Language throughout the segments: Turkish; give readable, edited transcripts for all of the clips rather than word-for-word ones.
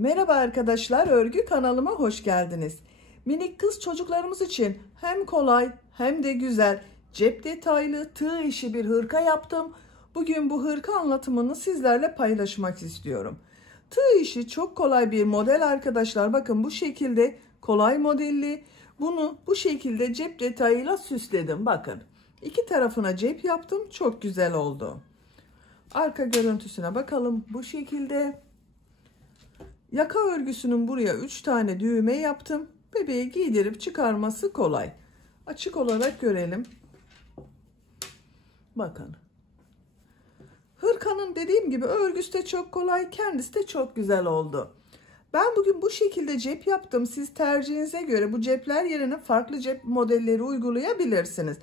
Merhaba arkadaşlar, örgü kanalıma hoş geldiniz. Minik kız çocuklarımız için hem kolay hem de güzel, cep detaylı, tığ işi bir hırka yaptım. Bugün bu hırka anlatımını sizlerle paylaşmak istiyorum. Tığ işi çok kolay bir model arkadaşlar. Bakın bu şekilde kolay modelli. Bunu bu şekilde cep detayıyla süsledim. Bakın iki tarafına cep yaptım. Çok güzel oldu. Arka görüntüsüne bakalım. Bu şekilde. Yaka örgüsünün buraya 3 tane düğme yaptım. Bebeğe giydirip çıkarması kolay. Açık olarak görelim. Bakın. Hırkanın dediğim gibi örgüsü de çok kolay. Kendisi de çok güzel oldu. Ben bugün bu şekilde cep yaptım. Siz tercihinize göre bu cepler yerine farklı cep modelleri uygulayabilirsiniz.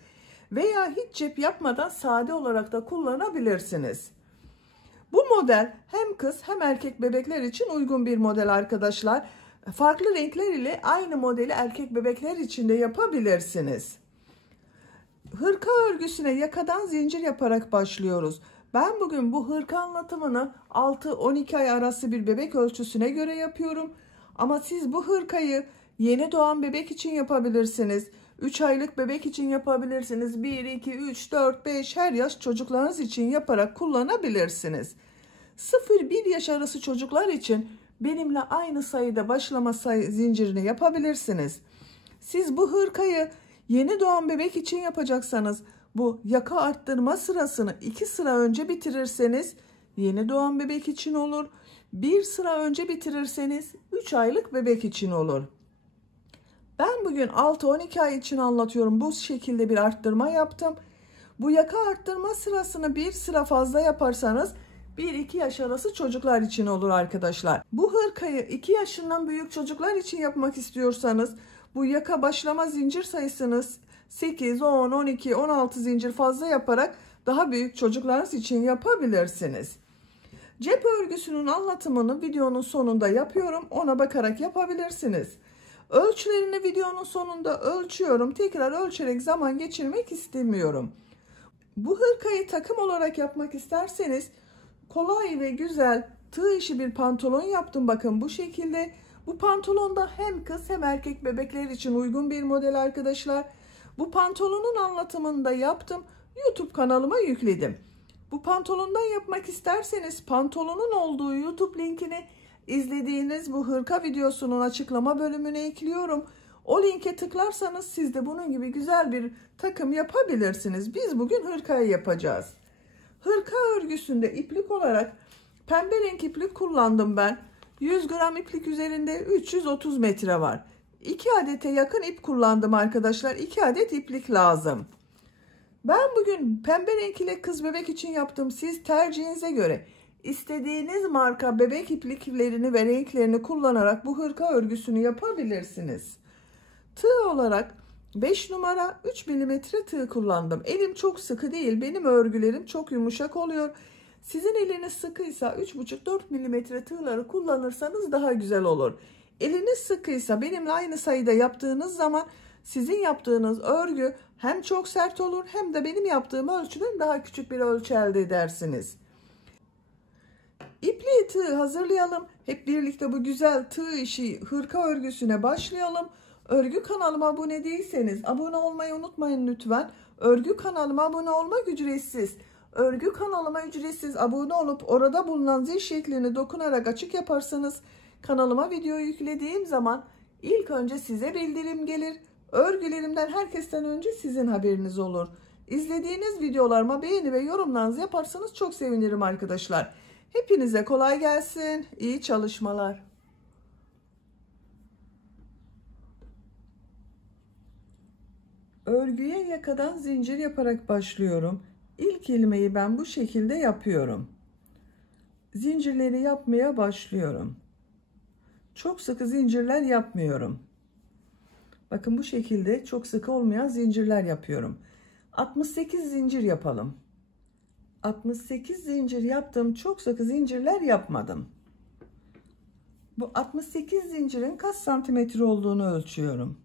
Veya hiç cep yapmadan sade olarak da kullanabilirsiniz. Bu model hem kız hem erkek bebekler için uygun bir model arkadaşlar. Farklı renkler ile aynı modeli erkek bebekler için de yapabilirsiniz. Hırka örgüsüne yakadan zincir yaparak başlıyoruz. Ben bugün bu hırka anlatımını 6-12 ay arası bir bebek ölçüsüne göre yapıyorum. Ama siz bu hırkayı yeni doğan bebek için yapabilirsiniz. 3 aylık bebek için yapabilirsiniz. 1, 2, 3, 4, 5 her yaş çocuklarınız için yaparak kullanabilirsiniz. 0-1 yaş arası çocuklar için benimle aynı sayıda başlama zincirini yapabilirsiniz. Siz bu hırkayı yeni doğan bebek için yapacaksanız bu yaka arttırma sırasını 2 sıra önce bitirirseniz yeni doğan bebek için olur. 1 sıra önce bitirirseniz 3 aylık bebek için olur. Ben bugün 6-12 ay için anlatıyorum. Bu şekilde bir arttırma yaptım. Bu yaka arttırma sırasını 1 sıra fazla yaparsanız 1-2 yaş arası çocuklar için olur arkadaşlar. Bu hırkayı 2 yaşından büyük çocuklar için yapmak istiyorsanız bu yaka başlama zincir sayısını 8, 10, 12, 16 zincir fazla yaparak daha büyük çocuklarınız için yapabilirsiniz. Cep örgüsünün anlatımını videonun sonunda yapıyorum. Ona bakarak yapabilirsiniz. Ölçülerini videonun sonunda ölçüyorum. Tekrar ölçerek zaman geçirmek istemiyorum. Bu hırkayı takım olarak yapmak isterseniz kolay ve güzel tığ işi bir pantolon yaptım. Bakın bu şekilde. Bu pantolonda hem kız hem erkek bebekler için uygun bir model arkadaşlar. Bu pantolonun anlatımını da yaptım. YouTube kanalıma yükledim. Bu pantolondan yapmak isterseniz pantolonun olduğu YouTube linkini izlediğiniz bu hırka videosunun açıklama bölümüne ekliyorum. O linke tıklarsanız siz de bunun gibi güzel bir takım yapabilirsiniz. Biz bugün hırkayı yapacağız. Hırka örgüsünde iplik olarak pembe renk iplik kullandım ben. 100 gram iplik üzerinde 330 metre var. 2 adete yakın ip kullandım arkadaşlar. 2 adet iplik lazım. Ben bugün pembe renk ile kız bebek için yaptım. Siz tercihinize göre istediğiniz marka bebek ipliklerini ve renklerini kullanarak bu hırka örgüsünü yapabilirsiniz. Tığ olarak 5 numara 3 milimetre tığ kullandım. Elim çok sıkı değil. Benim örgülerim çok yumuşak oluyor. Sizin eliniz sıkıysa 3,5-4 milimetre tığları kullanırsanız daha güzel olur. Eliniz sıkıysa benimle aynı sayıda yaptığınız zaman sizin yaptığınız örgü hem çok sert olur hem de benim yaptığım ölçüden daha küçük bir ölçü elde edersiniz. İpliği tığ hazırlayalım. Hep birlikte bu güzel tığ işi hırka örgüsüne başlayalım. Örgü kanalıma abone değilseniz abone olmayı unutmayın lütfen. Örgü kanalıma abone olmak ücretsiz. Örgü kanalıma ücretsiz abone olup orada bulunan zil şeklini dokunarak açık yaparsanız kanalıma video yüklediğim zaman ilk önce size bildirim gelir. Örgülerimden herkesten önce sizin haberiniz olur. İzlediğiniz videolarıma beğeni ve yorumlarınızı yaparsanız çok sevinirim arkadaşlar. Hepinize kolay gelsin. İyi çalışmalar. Örgüye yakadan zincir yaparak başlıyorum. İlk ilmeği ben bu şekilde yapıyorum. Zincirleri yapmaya başlıyorum. Çok sıkı zincirler yapmıyorum. Bakın bu şekilde çok sıkı olmayan zincirler yapıyorum. 68 zincir yapalım. 68 zincir yaptım. Çok sıkı zincirler yapmadım. Bu 68 zincirin kaç santimetre olduğunu ölçüyorum.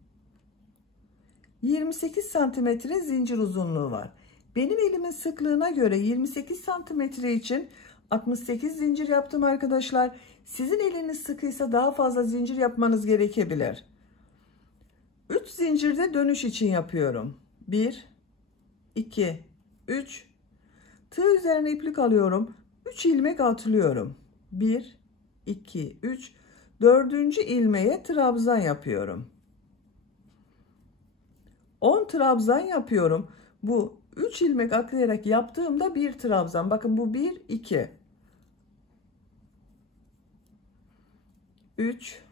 28 santimetre zincir uzunluğu var. Benim elimin sıklığına göre 28 santimetre için 68 zincir yaptım arkadaşlar. Sizin eliniz sıkıysa daha fazla zincir yapmanız gerekebilir. 3 zincirde dönüş için yapıyorum. 1 2 3. Tığ üzerine iplik alıyorum. 3 ilmek atlıyorum. 1 2 3. Dördüncü ilmeğe trabzan yapıyorum. 10 trabzan yapıyorum. Bu 3 ilmek atlayarak yaptığımda bir trabzan. Bakın bu 1 2 3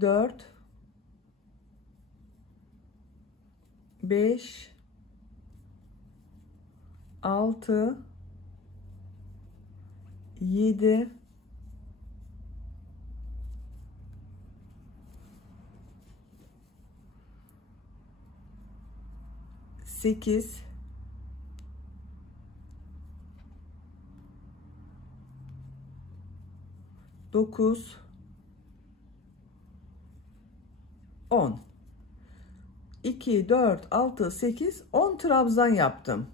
4 5 6 7 8 9 10 2 4 6 8 10 trabzan yaptım.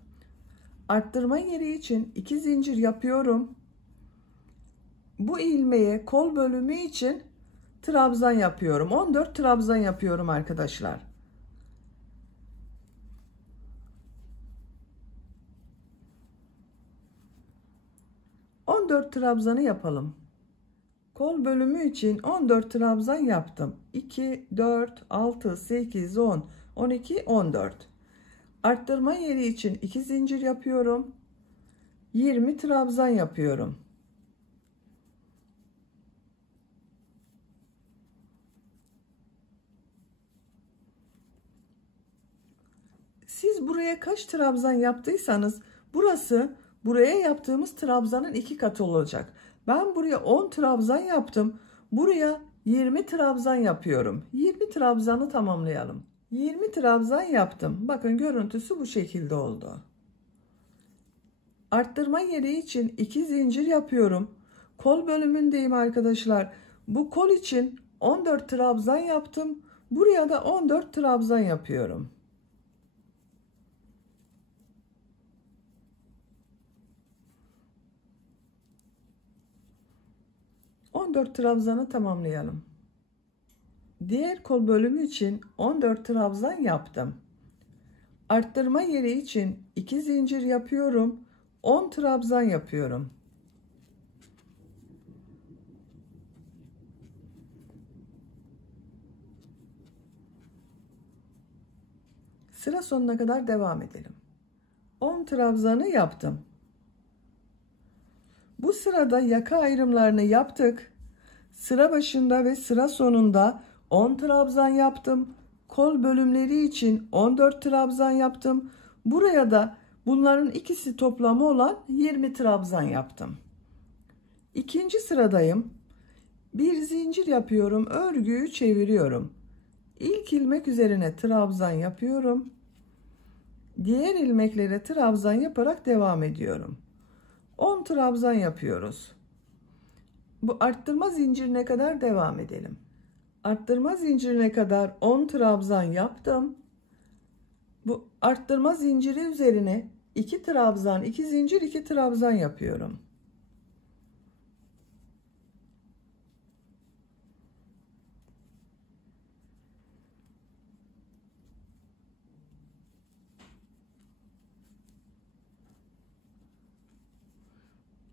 Arttırma yeri için 2 zincir yapıyorum. Bu ilmeğe kol bölümü için trabzan yapıyorum. 14 trabzan yapıyorum arkadaşlar. ...14 trabzanı yapalım. Kol bölümü için 14 trabzan yaptım. 2, 4, 6, 8, 10, 12, 14. Arttırma yeri için 2 zincir yapıyorum. 20 trabzan yapıyorum. Siz buraya kaç trabzan yaptıysanız buraya yaptığımız trabzanın 2 katı olacak. Ben buraya 10 trabzan yaptım. Buraya 20 trabzan yapıyorum. 20 trabzanı tamamlayalım. 20 trabzan yaptım. Bakın görüntüsü bu şekilde oldu. Arttırma yeri için 2 zincir yapıyorum. Kol bölümündeyim arkadaşlar. Bu kol için 14 trabzan yaptım. Buraya da 14 trabzan yapıyorum. ...14 trabzanı tamamlayalım. Diğer kol bölümü için 14 trabzan yaptım. Arttırma yeri için 2 zincir yapıyorum. 10 trabzan yapıyorum. Sıra sonuna kadar devam edelim. 10 trabzanı yaptım. Bu sırada yaka ayrımlarını yaptık. Sıra başında ve sıra sonunda 10 trabzan yaptım. Kol bölümleri için 14 trabzan yaptım. Buraya da bunların ikisi toplamı olan 20 trabzan yaptım. İkinci sıradayım. Bir zincir yapıyorum. Örgüyü çeviriyorum. İlk ilmek üzerine trabzan yapıyorum. Diğer ilmeklere trabzan yaparak devam ediyorum. 10 trabzan yapıyoruz. Bu arttırma zincirine kadar devam edelim. Arttırma zincirine kadar 10 trabzan yaptım. Bu arttırma zinciri üzerine 2 trabzan, 2 zincir, 2 trabzan yapıyorum.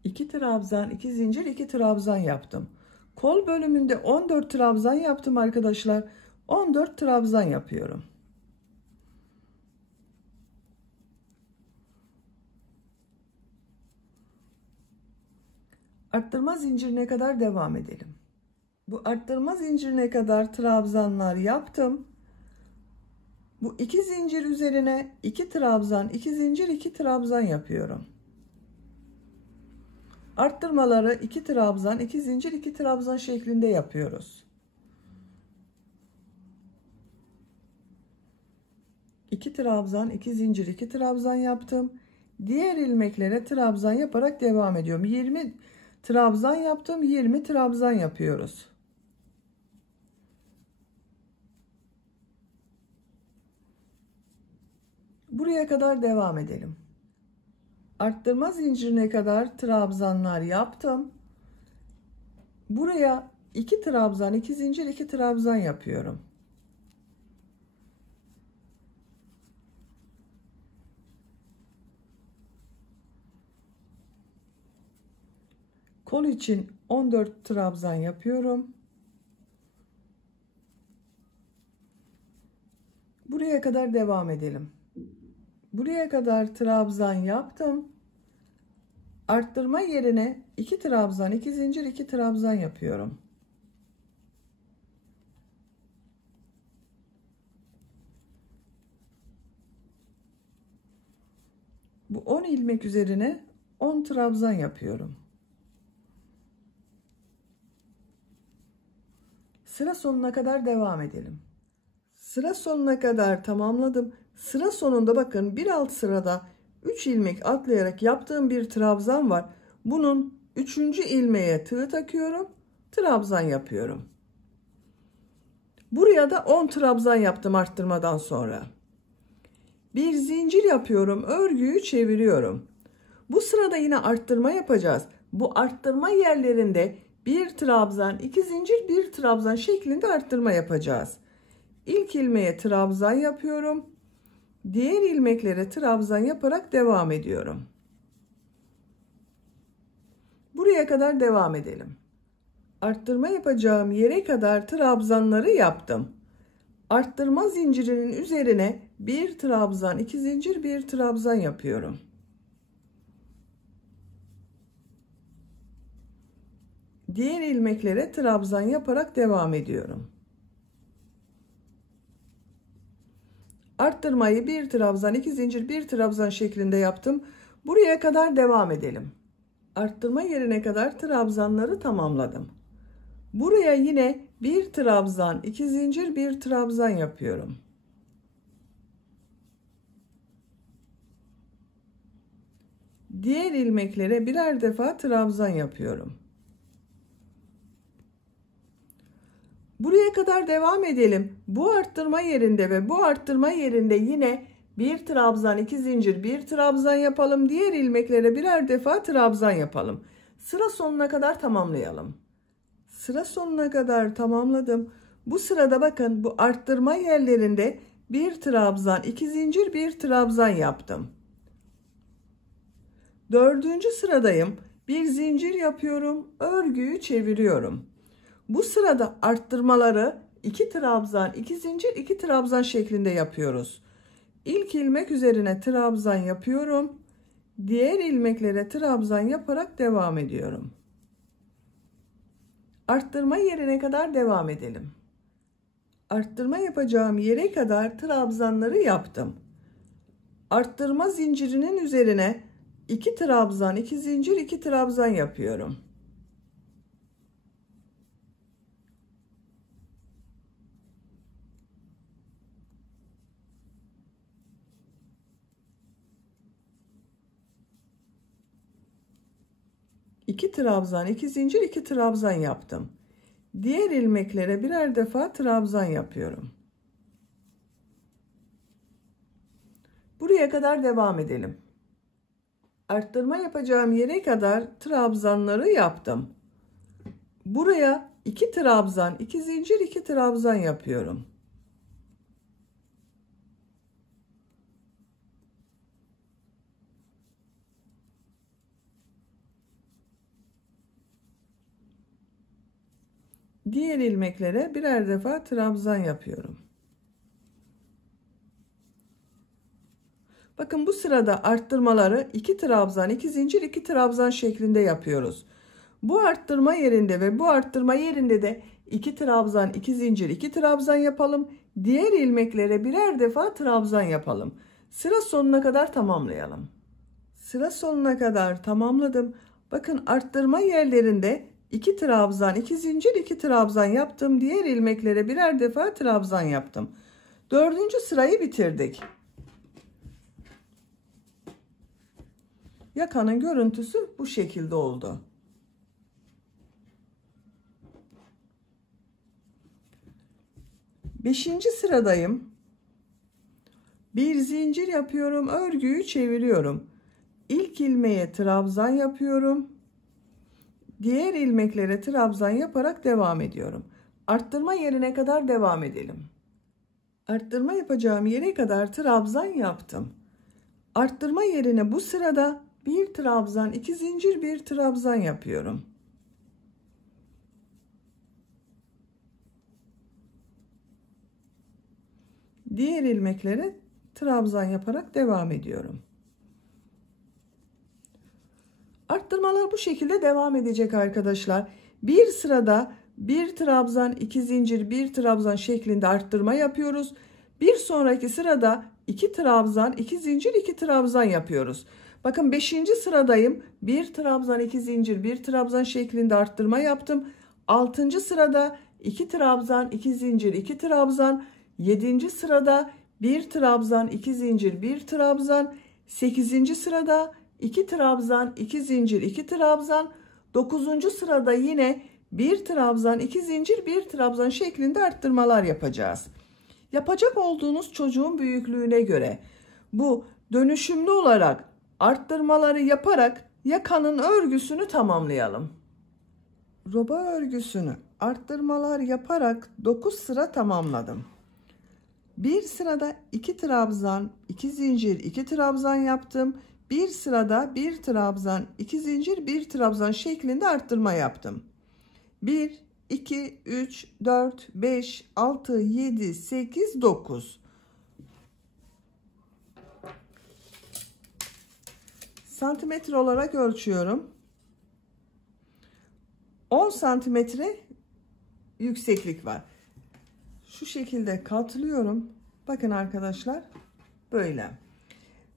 İki trabzan, 2 zincir, 2 trabzan yaptım. Kol bölümünde 14 trabzan yaptım arkadaşlar. 14 trabzan yapıyorum. Arttırma zincirine kadar devam edelim. Bu arttırma zincirine kadar trabzanlar yaptım. Bu 2 zincir üzerine 2 trabzan, 2 zincir, 2 trabzan yapıyorum. Arttırmaları 2 trabzan, 2 zincir, 2 trabzan şeklinde yapıyoruz. 2 trabzan, 2 zincir, 2 trabzan yaptım. Diğer ilmeklere trabzan yaparak devam ediyorum. 20 trabzan yaptım, 20 trabzan yapıyoruz. Buraya kadar devam edelim. Arttırma zincirine kadar trabzanlar yaptım. Buraya 2 trabzan, 2 zincir, 2 trabzan yapıyorum. Kol için 14 trabzan yapıyorum. Buraya kadar devam edelim. Buraya kadar trabzan yaptım. Arttırma yerine 2 trabzan, 2 zincir, 2 trabzan yapıyorum. Bu 10 ilmek üzerine 10 trabzan yapıyorum. Sıra sonuna kadar devam edelim. Sıra sonuna kadar tamamladım. Sıra sonunda bakın bir alt sırada 3 ilmek atlayarak yaptığım bir trabzan var. Bunun 3. ilmeğe tığ takıyorum. Trabzan yapıyorum. Buraya da 10 trabzan yaptım arttırmadan sonra. Bir zincir yapıyorum. Örgüyü çeviriyorum. Bu sırada yine arttırma yapacağız. Bu arttırma yerlerinde bir trabzan, 2 zincir, bir trabzan şeklinde arttırma yapacağız. İlk ilmeğe trabzan yapıyorum. Diğer ilmeklere trabzan yaparak devam ediyorum. Buraya kadar devam edelim. Arttırma yapacağım yere kadar trabzanları yaptım. Arttırma zincirinin üzerine bir trabzan, 2 zincir, bir trabzan yapıyorum. Diğer ilmeklere trabzan yaparak devam ediyorum. Arttırmayı bir trabzan, 2 zincir, bir trabzan şeklinde yaptım. Buraya kadar devam edelim. Arttırma yerine kadar trabzanları tamamladım. Buraya yine bir trabzan, 2 zincir, bir trabzan yapıyorum. Diğer ilmeklere birer defa trabzan yapıyorum. Buraya kadar devam edelim. Bu arttırma yerinde ve bu arttırma yerinde yine bir trabzan, 2 zincir, bir trabzan yapalım. Diğer ilmeklere birer defa trabzan yapalım. Sıra sonuna kadar tamamlayalım. Sıra sonuna kadar tamamladım. Bu sırada bakın bu arttırma yerlerinde bir trabzan, 2 zincir, bir trabzan yaptım. 4. sıradayım. Bir zincir yapıyorum. Örgüyü çeviriyorum. Bu sırada arttırmaları 2 trabzan, 2 zincir, 2 trabzan şeklinde yapıyoruz. İlk ilmek üzerine trabzan yapıyorum. Diğer ilmeklere trabzan yaparak devam ediyorum. Arttırma yerine kadar devam edelim. Arttırma yapacağım yere kadar trabzanları yaptım. Arttırma zincirinin üzerine 2 trabzan, 2 zincir, 2 trabzan yapıyorum. İki trabzan, 2 zincir, 2 trabzan yaptım. Diğer ilmeklere birer defa trabzan yapıyorum. Buraya kadar devam edelim. Arttırma yapacağım yere kadar trabzanları yaptım. Buraya 2 trabzan, 2 zincir, 2 trabzan yapıyorum. Diğer ilmeklere birer defa trabzan yapıyorum. Bakın bu sırada arttırmaları 2 trabzan, 2 zincir, 2 trabzan şeklinde yapıyoruz. Bu arttırma yerinde ve bu arttırma yerinde de 2 trabzan, 2 zincir, 2 trabzan yapalım. Diğer ilmeklere birer defa trabzan yapalım. Sıra sonuna kadar tamamlayalım. Sıra sonuna kadar tamamladım. Bakın arttırma yerlerinde 2 trabzan, 2 zincir, 2 trabzan yaptım. Diğer ilmeklere birer defa trabzan yaptım. 4. sırayı bitirdik. Yakanın görüntüsü bu şekilde oldu. 5. sıradayım. Bir zincir yapıyorum, örgüyü çeviriyorum. İlk ilmeğe trabzan yapıyorum. Diğer ilmeklere trabzan yaparak devam ediyorum. Arttırma yerine kadar devam edelim. Arttırma yapacağım yere kadar trabzan yaptım. Arttırma yerine bu sırada bir trabzan, 2 zincir, bir trabzan yapıyorum. Diğer ilmeklere trabzan yaparak devam ediyorum. Arttırmalar bu şekilde devam edecek arkadaşlar. Bir sırada bir trabzan, 2 zincir, bir trabzan şeklinde arttırma yapıyoruz. Bir sonraki sırada 2 trabzan, 2 zincir, 2 trabzan yapıyoruz. Bakın 5. sıradayım. Bir trabzan, 2 zincir, bir trabzan şeklinde arttırma yaptım. 6. sırada 2 trabzan, 2 zincir, 2 trabzan. 7. sırada bir trabzan, 2 zincir, bir trabzan. 8. sırada 2 trabzan, 2 zincir, 2 trabzan. 9. sırada yine bir trabzan, 2 zincir, bir trabzan şeklinde arttırmalar yapacağız. Yapacak olduğunuz çocuğun büyüklüğüne göre bu dönüşümlü olarak arttırmaları yaparak yakanın örgüsünü tamamlayalım. Roba örgüsünü arttırmalar yaparak 9 sıra tamamladım. Bir sırada 2 trabzan, 2 zincir, 2 trabzan yaptım. Bir sırada bir trabzan, 2 zincir, bir trabzan şeklinde arttırma yaptım. 1, 2, 3, 4, 5, 6, 7, 8, 9. Santimetre olarak ölçüyorum. 10 santimetre yükseklik var. Şu şekilde katlıyorum. Bakın arkadaşlar, böyle.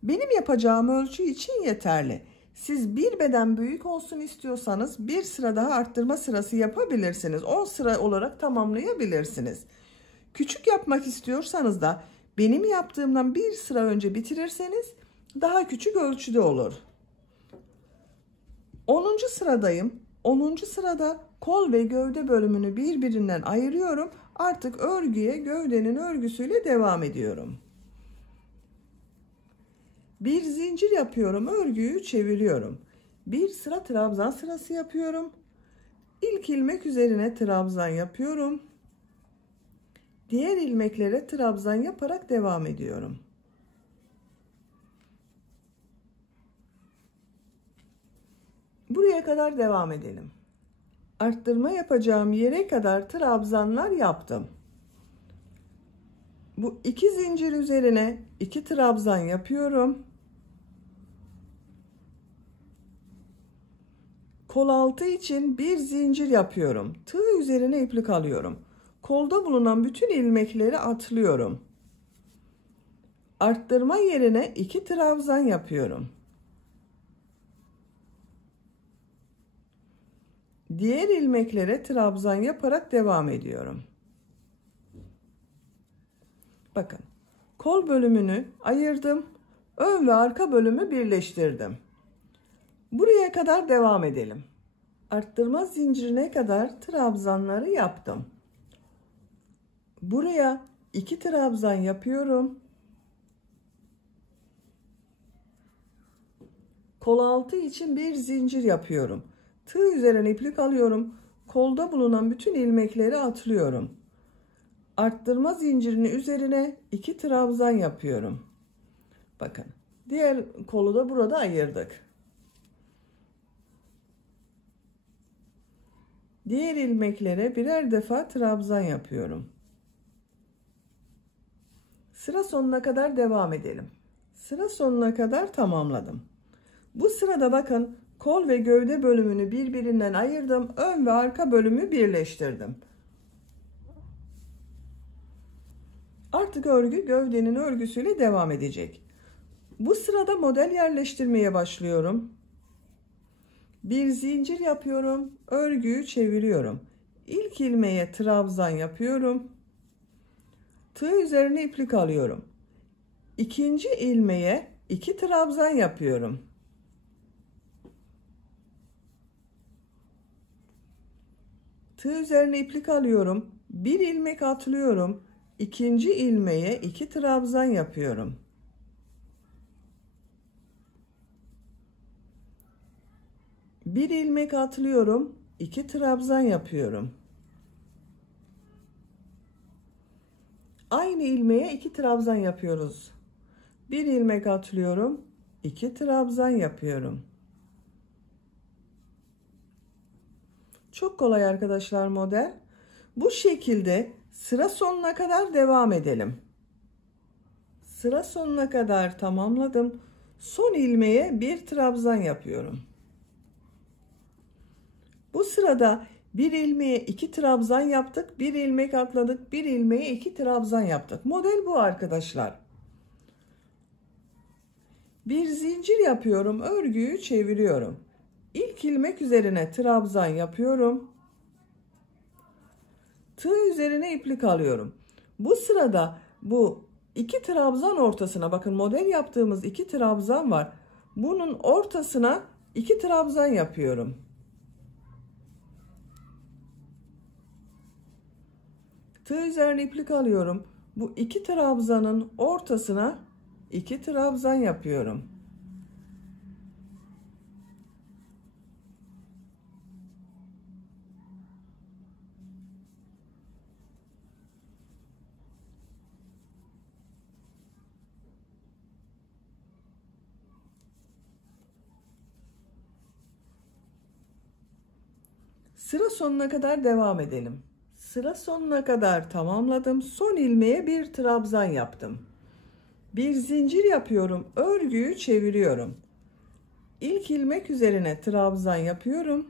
Benim yapacağım ölçü için yeterli. Siz bir beden büyük olsun istiyorsanız bir sıra daha arttırma sırası yapabilirsiniz. 10 sıra olarak tamamlayabilirsiniz. Küçük yapmak istiyorsanız da benim yaptığımdan bir sıra önce bitirirseniz daha küçük ölçüde olur. 10. sıradayım. 10. sırada kol ve gövde bölümünü birbirinden ayırıyorum. Artık örgüye gövdenin örgüsüyle devam ediyorum. Bir zincir yapıyorum, örgüyü çeviriyorum. Bir sıra trabzan sırası yapıyorum. İlk ilmek üzerine trabzan yapıyorum. Diğer ilmeklere trabzan yaparak devam ediyorum. Buraya kadar devam edelim. Arttırma yapacağım yere kadar trabzanlar yaptım. Bu 2 zincir üzerine 2 trabzan yapıyorum. Kol altı için bir zincir yapıyorum. Tığ üzerine iplik alıyorum. Kolda bulunan bütün ilmekleri atlıyorum. Arttırma yerine 2 trabzan yapıyorum. Diğer ilmeklere trabzan yaparak devam ediyorum. Bakın, kol bölümünü ayırdım. Ön ve arka bölümü birleştirdim. Buraya kadar devam edelim. Arttırma zincirine kadar trabzanları yaptım. Buraya 2 trabzan yapıyorum. Kol altı için bir zincir yapıyorum. Tığ üzerine iplik alıyorum. Kolda bulunan bütün ilmekleri atlıyorum. Arttırma zincirinin üzerine 2 trabzan yapıyorum. Bakın, diğer kolu da burada ayırdık. Diğer ilmeklere birer defa trabzan yapıyorum. Sıra sonuna kadar devam edelim. Sıra sonuna kadar tamamladım. Bu sırada bakın, kol ve gövde bölümünü birbirinden ayırdım. Ön ve arka bölümü birleştirdim. Artık örgü gövdenin örgüsüyle devam edecek. Bu sırada model yerleştirmeye başlıyorum. Bir zincir yapıyorum. Örgüyü çeviriyorum. İlk ilmeğe trabzan yapıyorum. Tığ üzerine iplik alıyorum. İkinci ilmeğe 2 trabzan yapıyorum. Tığ üzerine iplik alıyorum. Bir ilmek atlıyorum. İkinci ilmeğe 2 trabzan yapıyorum. Bir ilmek atlıyorum, 2 trabzan yapıyorum. Aynı ilmeğe 2 trabzan yapıyoruz. Bir ilmek atlıyorum, 2 trabzan yapıyorum. Çok kolay arkadaşlar model. Bu şekilde sıra sonuna kadar devam edelim. Sıra sonuna kadar tamamladım. Son ilmeğe bir trabzan yapıyorum. Bu sırada bir ilmeğe 2 trabzan yaptık. Bir ilmek atladık. Bir ilmeğe 2 trabzan yaptık. Model bu arkadaşlar. Bir zincir yapıyorum. Örgüyü çeviriyorum. İlk ilmek üzerine trabzan yapıyorum. Tığ üzerine iplik alıyorum. Bu sırada bu 2 trabzan ortasına, bakın model yaptığımız 2 trabzan var. Bunun ortasına 2 trabzan yapıyorum. Tığ üzerine iplik alıyorum. Bu 2 trabzanın ortasına 2 trabzan yapıyorum. Sıra sonuna kadar devam edelim. Sıra sonuna kadar tamamladım. Son ilmeğe bir trabzan yaptım. Bir zincir yapıyorum. Örgüyü çeviriyorum. İlk ilmek üzerine trabzan yapıyorum.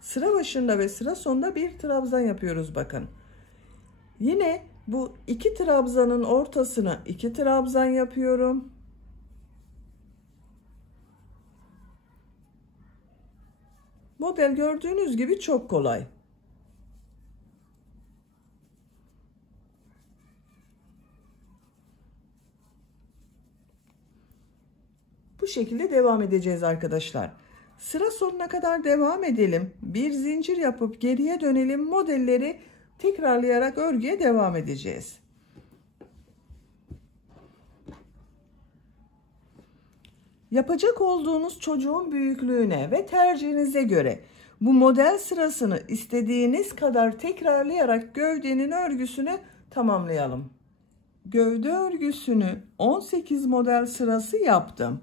Sıra başında ve sıra sonunda bir trabzan yapıyoruz bakın. Yine bu 2 trabzanın ortasına 2 trabzan yapıyorum. Model gördüğünüz gibi çok kolay. Bu şekilde devam edeceğiz arkadaşlar. Sıra sonuna kadar devam edelim. Bir zincir yapıp geriye dönelim. Modelleri tekrarlayarak örgüye devam edeceğiz. Yapacak olduğunuz çocuğun büyüklüğüne ve tercihinize göre bu model sırasını istediğiniz kadar tekrarlayarak gövdenin örgüsünü tamamlayalım. Gövde örgüsünü 18 model sırası yaptım.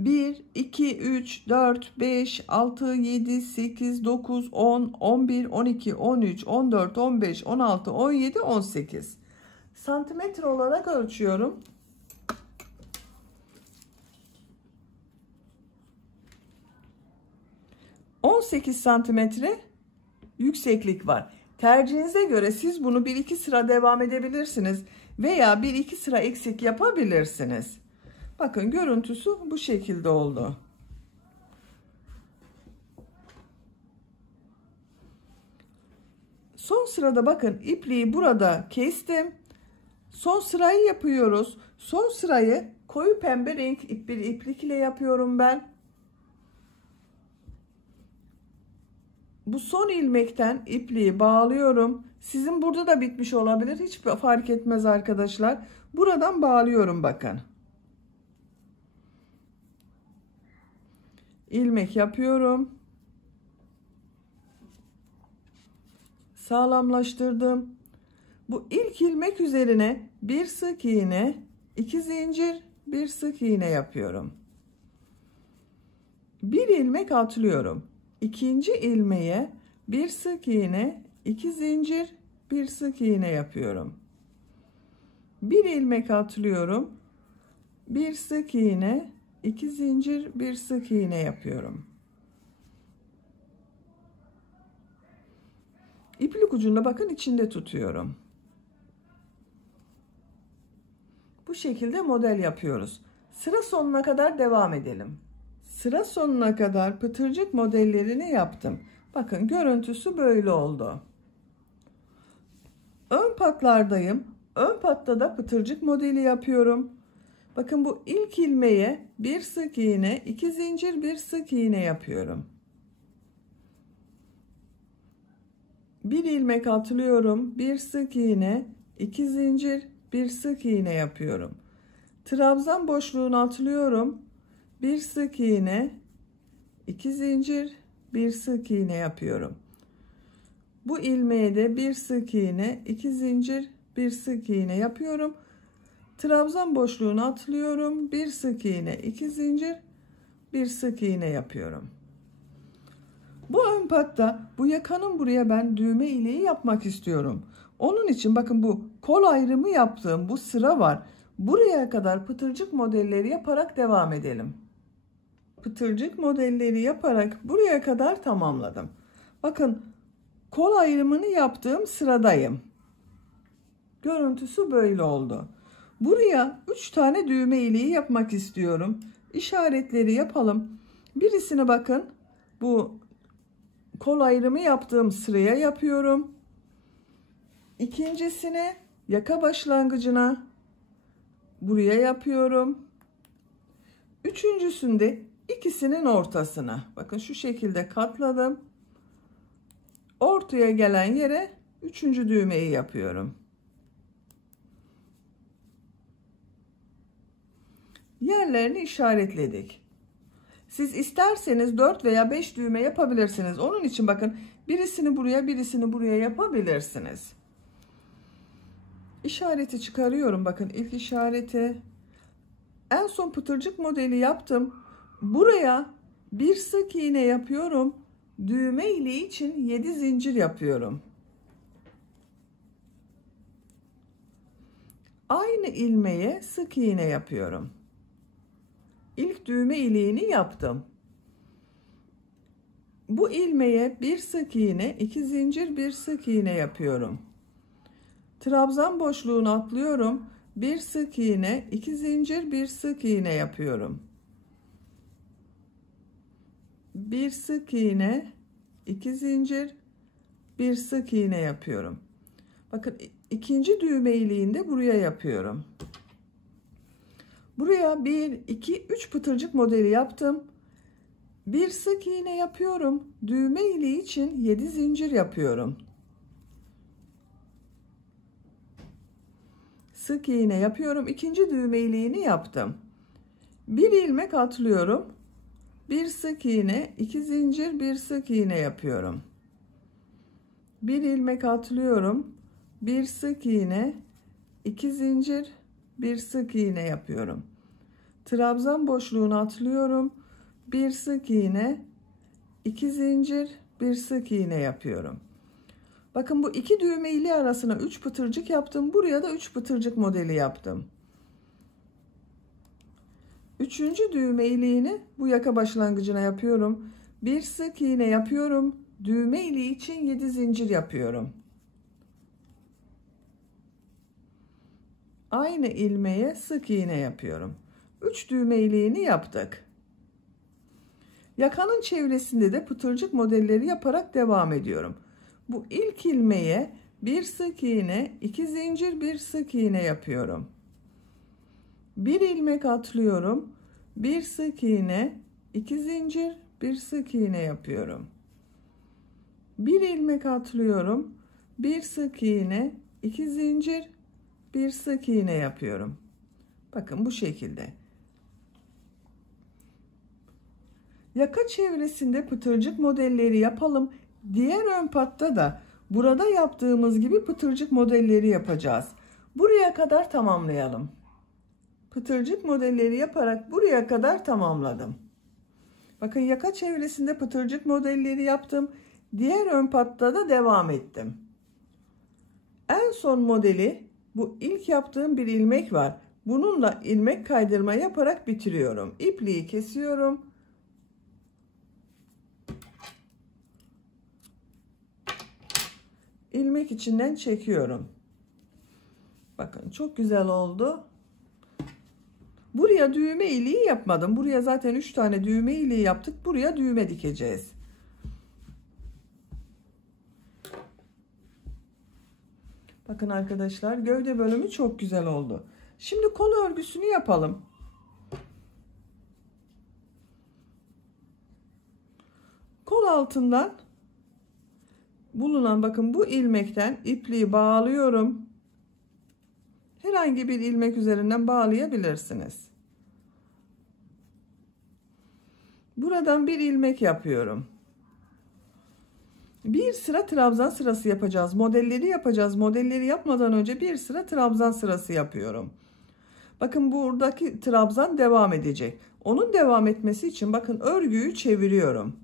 1, 2, 3, 4, 5, 6, 7, 8, 9, 10, 11, 12, 13, 14, 15, 16, 17, 18. Santimetre olarak ölçüyorum. 18 santimetre yükseklik var. Tercihinize göre siz bunu 1-2 sıra devam edebilirsiniz veya 1-2 sıra eksik yapabilirsiniz. Bakın görüntüsü bu şekilde oldu. Son sırada bakın ipliği burada kestim. Son sırayı yapıyoruz. Son sırayı koyu pembe renk bir iplik ile yapıyorum ben. Bu son ilmekten ipliği bağlıyorum. Sizin burada da bitmiş olabilir. Hiç fark etmez arkadaşlar. Buradan bağlıyorum bakın. İlmek yapıyorum. Sağlamlaştırdım. Bu ilk ilmek üzerine bir sık iğne, 2 zincir, bir sık iğne yapıyorum. Bir ilmek atlıyorum. İkinci ilmeğe bir sık iğne, 2 zincir, bir sık iğne yapıyorum. Bir ilmek atlıyorum. Bir sık iğne, 2 zincir, bir sık iğne yapıyorum. İplik ucunda bakın içinde tutuyorum. Bu şekilde model yapıyoruz. Sıra sonuna kadar devam edelim. Sıra sonuna kadar pıtırcık modellerini yaptım. Bakın görüntüsü böyle oldu. Ön patlardayım. Ön patta da pıtırcık modeli yapıyorum. Bakın bu ilk ilmeğe bir sık iğne, 2 zincir, bir sık iğne yapıyorum. Bir ilmek atlıyorum, bir sık iğne, 2 zincir, bir sık iğne yapıyorum. Trabzan boşluğunu atlıyorum. bir sık iğne, 2 zincir, bir sık iğne yapıyorum. Bu ilmeğe de bir sık iğne, 2 zincir, bir sık iğne yapıyorum. Trabzan boşluğunu atlıyorum. Bir sık iğne, 2 zincir, bir sık iğne yapıyorum. Bu ön patta bu yakanın buraya ben düğme iliği yapmak istiyorum. Onun için bakın bu kol ayrımı yaptığım bu sıra var. Buraya kadar pıtırcık modelleri yaparak devam edelim. Pıtırcık modelleri yaparak buraya kadar tamamladım. Bakın kol ayrımını yaptığım sıradayım. Görüntüsü böyle oldu. Buraya 3 tane düğme iliği yapmak istiyorum. İşaretleri yapalım. Birisini bakın bu kol ayrımı yaptığım sıraya yapıyorum. İkincisini yaka başlangıcına buraya yapıyorum. Üçüncüsünde ikisinin ortasına. Bakın şu şekilde katladım. Ortaya gelen yere üçüncü düğmeyi yapıyorum. Yerlerini işaretledik. Siz isterseniz 4 veya 5 düğme yapabilirsiniz. Onun için bakın birisini buraya, birisini buraya yapabilirsiniz. İşareti çıkarıyorum. Bakın ilk işareti. En son pıtırcık modeli yaptım. Buraya bir sık iğne yapıyorum. Düğme iliği için 7 zincir yapıyorum. Aynı ilmeğe sık iğne yapıyorum. İlk düğme iliğini yaptım. Bu ilmeğe bir sık iğne, 2 zincir, bir sık iğne yapıyorum. Trabzan boşluğunu atlıyorum. Bir sık iğne, 2 zincir, bir sık iğne yapıyorum. Bir sık iğne, 2 zincir, bir sık iğne yapıyorum. Bakın ikinci düğme iliğinde buraya yapıyorum. Buraya 1, 2, 3 pıtırcık modeli yaptım. Bir sık iğne yapıyorum. Düğme iliği için 7 zincir yapıyorum. Sık iğne yapıyorum. İkinci düğme iliğini yaptım. Bir ilmek atlıyorum. Bir sık iğne, 2 zincir, bir sık iğne yapıyorum. Bir ilmek atlıyorum. Bir sık iğne, 2 zincir, bir sık iğne yapıyorum. Trabzan boşluğunu atlıyorum. Bir sık iğne, 2 zincir, bir sık iğne yapıyorum. Bakın bu iki düğme iliği arasına 3 pıtırcık yaptım. Buraya da 3 pıtırcık modeli yaptım. Üçüncü düğme iliğini bu yaka başlangıcına yapıyorum. Bir sık iğne yapıyorum. Düğme iliği için 7 zincir yapıyorum. Aynı ilmeğe sık iğne yapıyorum. 3 düğme iliğini yaptık. Yakanın çevresinde de pıtırcık modelleri yaparak devam ediyorum. Bu ilk ilmeğe bir sık iğne, 2 zincir, bir sık iğne yapıyorum. Bir ilmek atlıyorum. Bir sık iğne, 2 zincir, bir sık iğne yapıyorum. Bir ilmek atlıyorum. Bir sık iğne, 2 zincir, bir sık iğne yapıyorum. Bakın bu şekilde. Yaka çevresinde pıtırcık modelleri yapalım. Diğer ön patta da burada yaptığımız gibi pıtırcık modelleri yapacağız. Buraya kadar tamamlayalım. Pıtırcık modelleri yaparak buraya kadar tamamladım. Bakın yaka çevresinde pıtırcık modelleri yaptım. Diğer ön patta da devam ettim. En son modeli bu ilk yaptığım bir ilmek var. Bununla ilmek kaydırma yaparak bitiriyorum. İpliği kesiyorum. İlmek içinden çekiyorum. Bakın çok güzel oldu. Buraya düğme iliği yapmadım. Buraya zaten 3 tane düğme iliği yaptık. Buraya düğme dikeceğiz. Bakın arkadaşlar gövde bölümü çok güzel oldu. Şimdi kol örgüsünü yapalım. Kol altından bulunan bakın bu ilmekten ipliği bağlıyorum. Herhangi bir ilmek üzerinden bağlayabilirsiniz. Buradan bir ilmek yapıyorum. Bir sıra trabzan sırası yapacağız. Modelleri yapacağız. Modelleri yapmadan önce bir sıra trabzan sırası yapıyorum. Bakın buradaki trabzan devam edecek. Onun devam etmesi için bakın örgüyü çeviriyorum.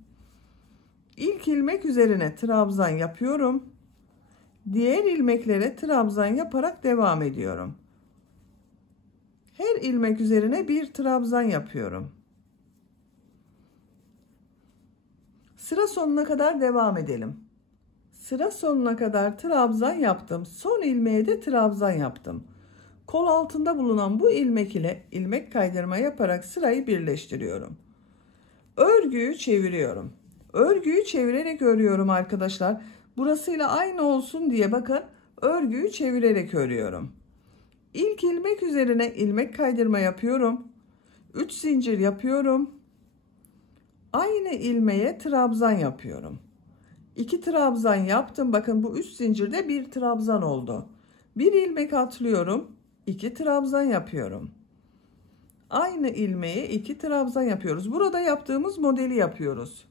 İlk ilmek üzerine trabzan yapıyorum. Diğer ilmeklere trabzan yaparak devam ediyorum. Her ilmek üzerine bir trabzan yapıyorum. Sıra sonuna kadar devam edelim. Sıra sonuna kadar trabzan yaptım. Son ilmeğe de trabzan yaptım. Kol altında bulunan bu ilmek ile ilmek kaydırma yaparak sırayı birleştiriyorum. Örgüyü çeviriyorum. Örgüyü çevirerek örüyorum arkadaşlar. Burasıyla aynı olsun diye bakın örgüyü çevirerek örüyorum. İlk ilmek üzerine ilmek kaydırma yapıyorum. 3 zincir yapıyorum. Aynı ilmeğe trabzan yapıyorum. 2 trabzan yaptım. Bakın bu 3 zincirde bir trabzan oldu. Bir ilmek atlıyorum. 2 trabzan yapıyorum. Aynı ilmeğe 2 trabzan yapıyoruz. Burada yaptığımız modeli yapıyoruz.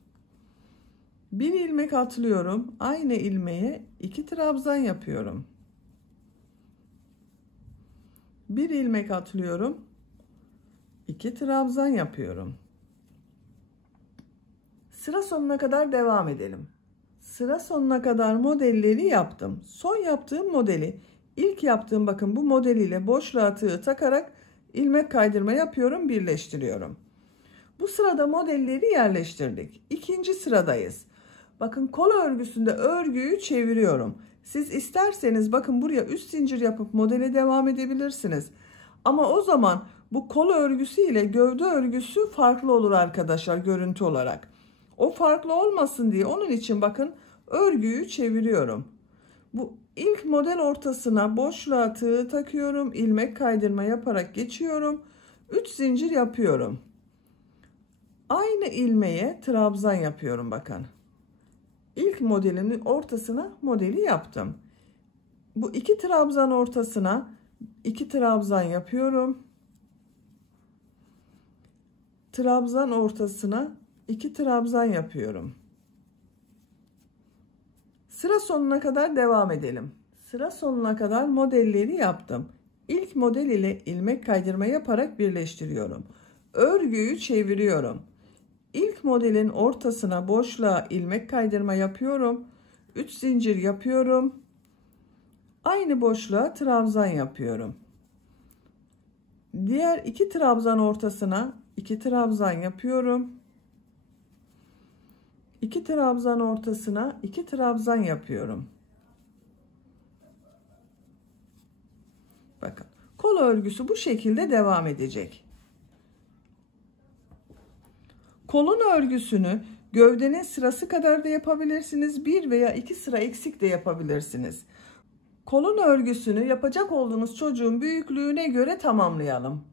Bir ilmek atlıyorum. Aynı ilmeğe 2 trabzan yapıyorum. Bir ilmek atlıyorum. 2 trabzan yapıyorum. Sıra sonuna kadar devam edelim. Sıra sonuna kadar modelleri yaptım. Son yaptığım modeli, ilk yaptığım bakın bu model ile boşluğa tığ takarak ilmek kaydırma yapıyorum, birleştiriyorum. Bu sırada modelleri yerleştirdik. İkinci sıradayız. Bakın kol örgüsünde örgüyü çeviriyorum. Siz isterseniz bakın buraya üst zincir yapıp modele devam edebilirsiniz. Ama o zaman bu kol örgüsü ile gövde örgüsü farklı olur arkadaşlar görüntü olarak. O farklı olmasın diye onun için bakın örgüyü çeviriyorum. Bu ilk model ortasına boşluğa tığ takıyorum. İlmek kaydırma yaparak geçiyorum. 3 zincir yapıyorum. Aynı ilmeğe trabzan yapıyorum bakın. İlk modelimin ortasına modeli yaptım. Bu 2 trabzan ortasına 2 trabzan yapıyorum. Trabzan ortasına 2 trabzan yapıyorum. Sıra sonuna kadar devam edelim. Sıra sonuna kadar modelleri yaptım. İlk model ile ilmek kaydırma yaparak birleştiriyorum. Örgüyü çeviriyorum. İlk modelin ortasına boşluğa ilmek kaydırma yapıyorum. 3 zincir yapıyorum. Aynı boşluğa trabzan yapıyorum. Diğer 2 trabzan ortasına 2 trabzan yapıyorum. 2 trabzan ortasına 2 trabzan yapıyorum. Bakın kol örgüsü bu şekilde devam edecek. Kolun örgüsünü gövdenin sırası kadar da yapabilirsiniz. 1 veya 2 sıra eksik de yapabilirsiniz. Kolun örgüsünü yapacak olduğunuz çocuğun büyüklüğüne göre tamamlayalım.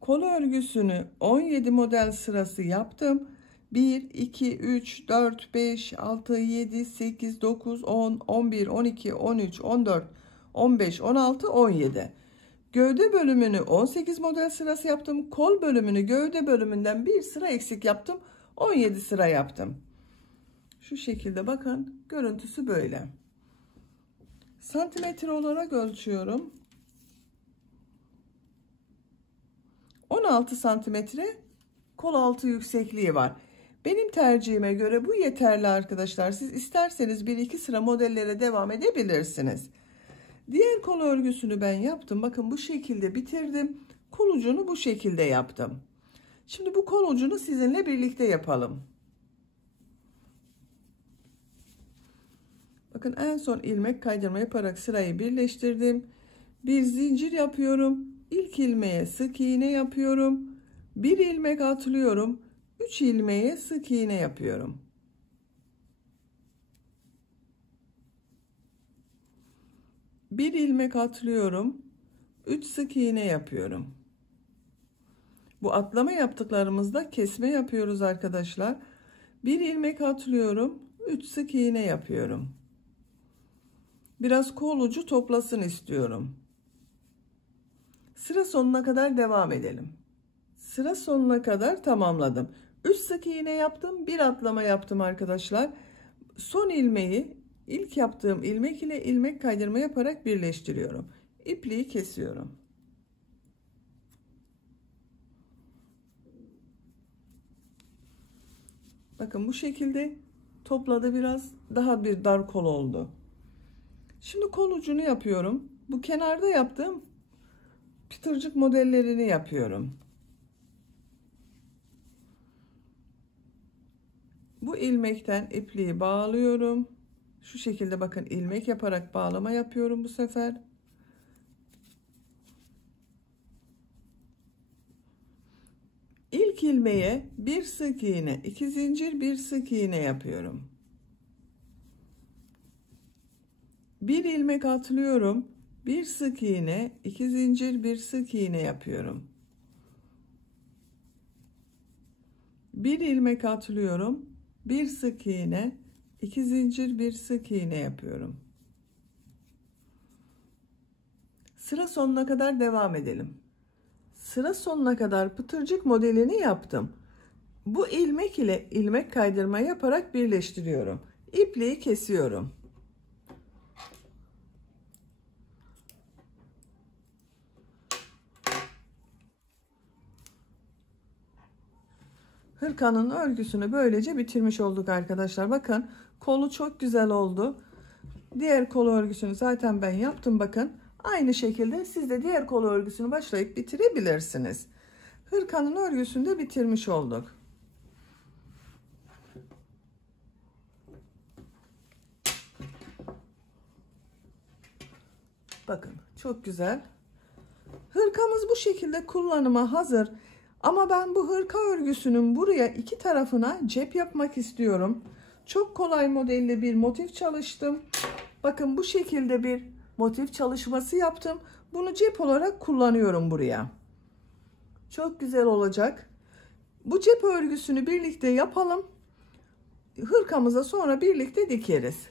Kol örgüsünü 17 model sırası yaptım. 1, 2, 3, 4, 5, 6, 7, 8, 9, 10, 11, 12, 13, 14, 15, 16, 17. Gövde bölümünü 18 model sırası yaptım. Kol bölümünü gövde bölümünden bir sıra eksik yaptım. 17 sıra yaptım. Şu şekilde bakın görüntüsü böyle. Santimetre olarak ölçüyorum. 16 santimetre kol altı yüksekliği var. Benim tercihime göre bu yeterli arkadaşlar. Siz isterseniz 1-2 sıra modellere devam edebilirsiniz. Diğer kol örgüsünü ben yaptım. Bakın bu şekilde bitirdim. Kol ucunu bu şekilde yaptım. Şimdi bu kol ucunu sizinle birlikte yapalım. Bakın en son ilmek kaydırma yaparak sırayı birleştirdim. Bir zincir yapıyorum. İlk ilmeğe sık iğne yapıyorum. Bir ilmek atlıyorum. 3 ilmeğe sık iğne yapıyorum. Bir ilmek atlıyorum. 3 sık iğne yapıyorum. Bu atlama yaptıklarımızda kesme yapıyoruz arkadaşlar. Bir ilmek atlıyorum. 3 sık iğne yapıyorum. Biraz kol ucu toplasın istiyorum. Sıra sonuna kadar devam edelim. Sıra sonuna kadar tamamladım. 3 sık iğne yaptım, bir atlama yaptım arkadaşlar. Son ilmeği ilk yaptığım ilmek ile ilmek kaydırma yaparak birleştiriyorum. İpliği kesiyorum. Bakın bu şekilde topladı, biraz daha bir dar kol oldu. Şimdi kol ucunu yapıyorum. Bu kenarda yaptığım pıtırcık modellerini yapıyorum. Bu ilmekten ipliği bağlıyorum. Şu şekilde bakın, ilmek yaparak bağlama yapıyorum bu sefer. İlk ilmeğe bir sık iğne, 2 zincir, bir sık iğne yapıyorum. Bir ilmek atlıyorum. Bir sık iğne, 2 zincir, bir sık iğne yapıyorum. Bir ilmek atlıyorum. Bir sık iğne, 2 zincir, bir sık iğne yapıyorum. Sıra sonuna kadar devam edelim. Sıra sonuna kadar pıtırcık modelini yaptım. Bu ilmek ile ilmek kaydırma yaparak birleştiriyorum. İpliği kesiyorum. Hırkanın örgüsünü böylece bitirmiş olduk arkadaşlar. Bakın kolu çok güzel oldu. Diğer kol örgüsünü zaten ben yaptım, bakın. Aynı şekilde siz de diğer kol örgüsünü başlayıp bitirebilirsiniz. Hırkanın örgüsünü de bitirmiş olduk. Bakın çok güzel. Hırkamız bu şekilde kullanıma hazır. Ama ben bu hırka örgüsünün buraya iki tarafına cep yapmak istiyorum. Çok kolay modelli bir motif çalıştım. Bakın bu şekilde bir motif çalışması yaptım. Bunu cep olarak kullanıyorum buraya. Çok güzel olacak. Bu cep örgüsünü birlikte yapalım. Hırkamıza sonra birlikte dikeriz.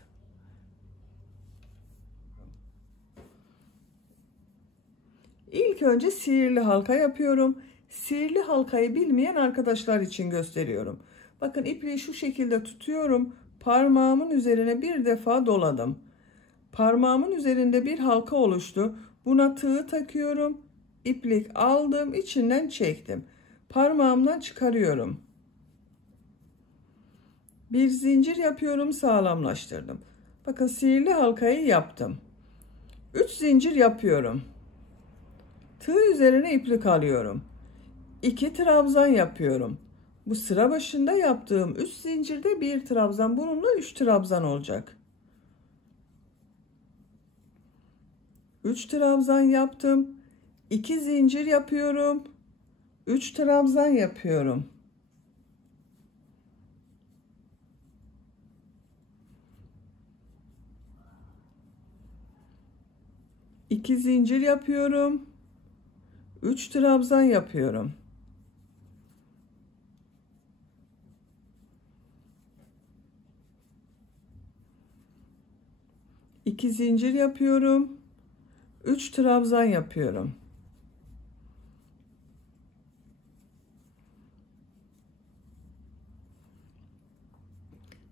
İlk önce sihirli halka yapıyorum. Sihirli halkayı bilmeyen arkadaşlar için gösteriyorum. Bakın ipliği şu şekilde tutuyorum. Parmağımın üzerine bir defa doladım. Parmağımın üzerinde bir halka oluştu. Buna tığ takıyorum. İplik aldım, içinden çektim. Parmağımdan çıkarıyorum. Bir zincir yapıyorum, sağlamlaştırdım. Bakın sihirli halkayı yaptım. 3 zincir yapıyorum. Tığ üzerine iplik alıyorum. 2 trabzan yapıyorum. Bu sıra başında yaptığım 3 zincirde bir trabzan, bununla 3 trabzan olacak. 3 trabzan yaptım. 2 zincir yapıyorum. 3 trabzan yapıyorum. İki zincir yapıyorum. 3 trabzan yapıyorum. İki zincir yapıyorum. 3 trabzan yapıyorum.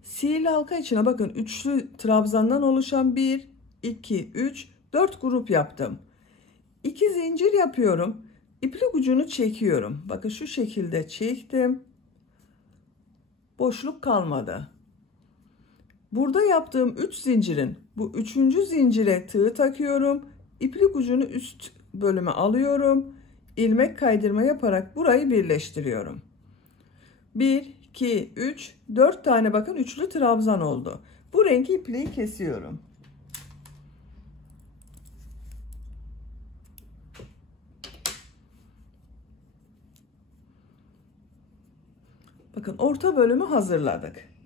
Sihirli halka içine bakın, üçlü trabzandan oluşan 1, 2, 3, 4 grup yaptım. 2 zincir yapıyorum. İplik ucunu çekiyorum. Bakın şu şekilde çektim. Boşluk kalmadı. Burada yaptığım 3 zincirin bu 3. zincire tığ takıyorum. İplik ucunu üst bölüme alıyorum. İlmek kaydırma yaparak burayı birleştiriyorum. 1, 2, 3, 4 tane bakın üçlü trabzan oldu. Bu renk ipliği kesiyorum. Bakın orta bölümü hazırladık.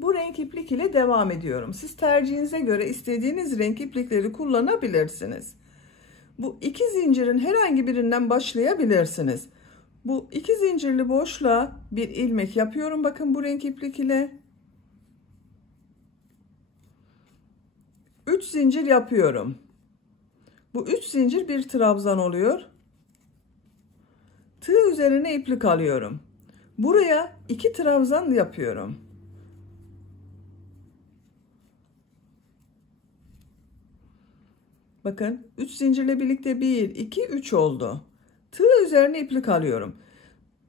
Bu renk iplik ile devam ediyorum. Siz tercihinize göre istediğiniz renk iplikleri kullanabilirsiniz. Bu iki zincirin herhangi birinden başlayabilirsiniz. Bu iki zincirli boşluğa bir ilmek yapıyorum. Bakın bu renk iplik ile 3 zincir yapıyorum. Bu 3 zincir bir trabzan oluyor. Tığ üzerine iplik alıyorum. Buraya 2 trabzan yapıyorum. Bakın 3 zincirle birlikte 1, 2, 3 oldu. Tığ üzerine iplik alıyorum.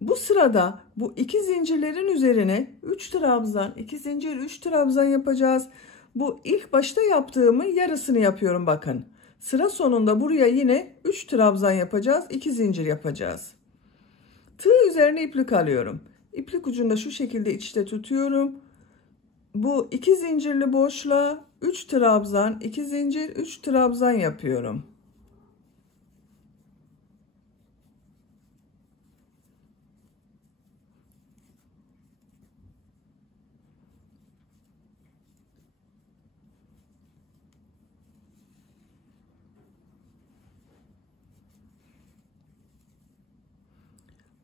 Bu sırada bu 2 zincirlerin üzerine 3 trabzan, 2 zincir, 3 trabzan yapacağız. Bu ilk başta yaptığımın yarısını yapıyorum bakın. Sıra sonunda buraya yine 3 trabzan yapacağız, 2 zincir yapacağız. Tığ üzerine iplik alıyorum. İplik ucunda şu şekilde içte tutuyorum. Bu 2 zincirli boşluğa 3 trabzan, 2 zincir, 3 trabzan yapıyorum.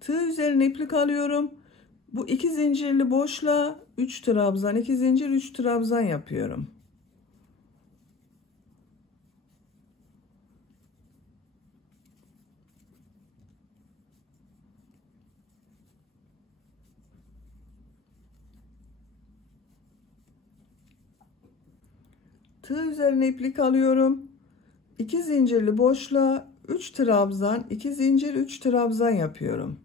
Tığ üzerine iplik alıyorum. Bu 2 zincirli boşluğa 3 trabzan, 2 zincir, 3 trabzan yapıyorum. Tığ üzerine iplik alıyorum. 2 zincirli boşluğa 3 trabzan, 2 zincir, 3 trabzan yapıyorum.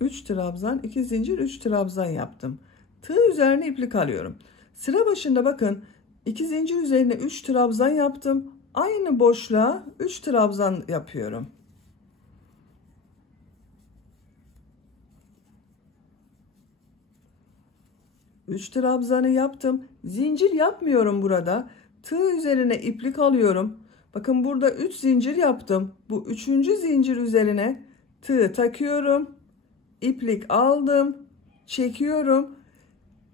Üç trabzan, 2 zincir, 3 trabzan yaptım. Tığ üzerine iplik alıyorum. Sıra başında bakın 2 zincir üzerine 3 trabzan yaptım. Aynı boşluğa 3 trabzan yapıyorum. Üç trabzanı yaptım. Zincir yapmıyorum burada. Tığ üzerine iplik alıyorum. Bakın burada 3 zincir yaptım. Bu üçüncü zincir üzerine tığ takıyorum. İplik aldım. Çekiyorum.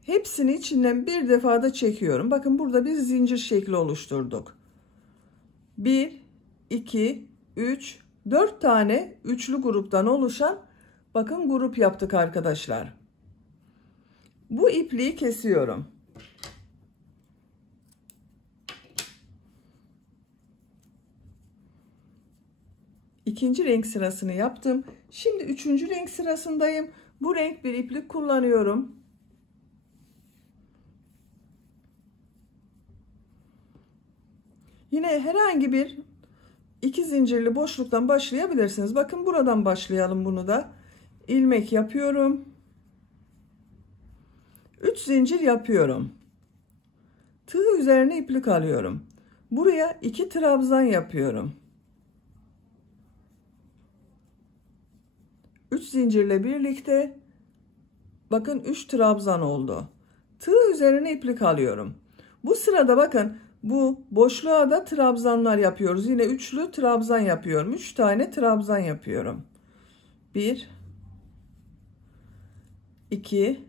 Hepsini içinden bir defada çekiyorum. Bakın burada bir zincir şekli oluşturduk. 1, 2, 3, 4 tane üçlü gruptan oluşan bakın grup yaptık arkadaşlar. Bu ipliği kesiyorum. İkinci renk sırasını yaptım. Şimdi üçüncü renk sırasındayım. Bu renk bir iplik kullanıyorum. Yine herhangi bir 2 zincirli boşluktan başlayabilirsiniz. Bakın buradan başlayalım bunu da. İlmek yapıyorum. 3 zincir yapıyorum. Tığ üzerine iplik alıyorum. Buraya 2 trabzan yapıyorum. 3 zincirle birlikte bakın 3 trabzan oldu. Tığ üzerine iplik alıyorum. Bu sırada bakın bu boşluğa da trabzanlar yapıyoruz. Yine üçlü trabzan yapıyorum. 3 tane trabzan yapıyorum. 1 2